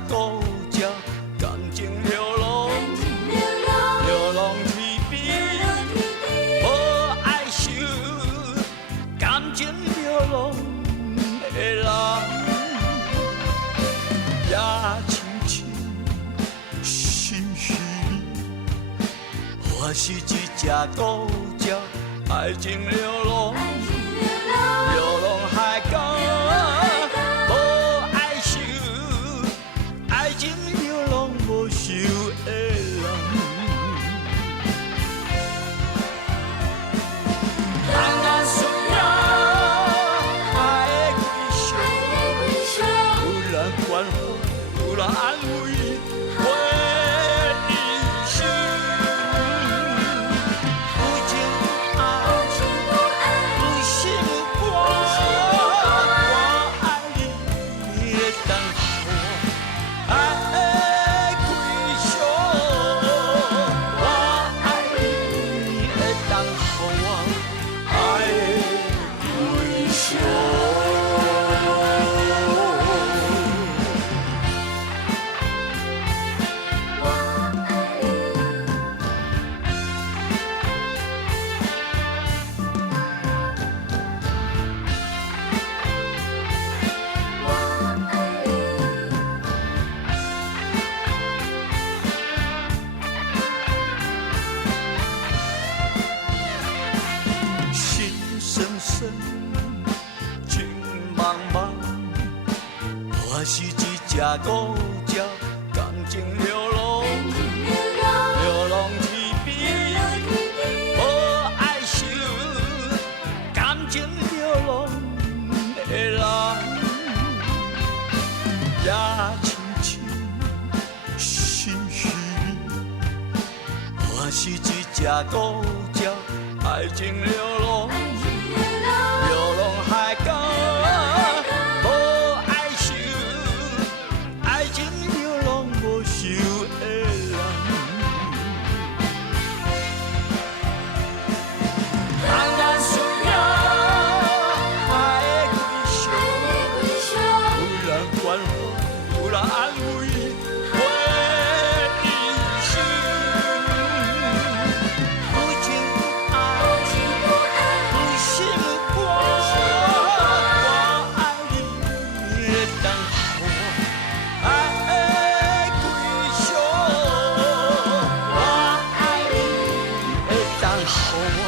固执，感情流浪，流浪天边，无爱受，感情流浪的人，也亲像心虚，我是一只固执，爱情流浪，流浪海角。 受的人，人人需要爱的归宿，有人关怀，有人安慰，陪你心。有情有爱，有心有肝，我爱你，会当予我爱。 情茫茫，我是一只固执，感情流浪，流浪天边，无爱受，感情流浪的人，也亲像心虚，我是一只固执，爱情流浪。 流浪海角，无爱受，爱情流浪无受的人，人人需要爱的归宿，有人关怀，有人安慰，陪你心。有情有爱，有心。 Oh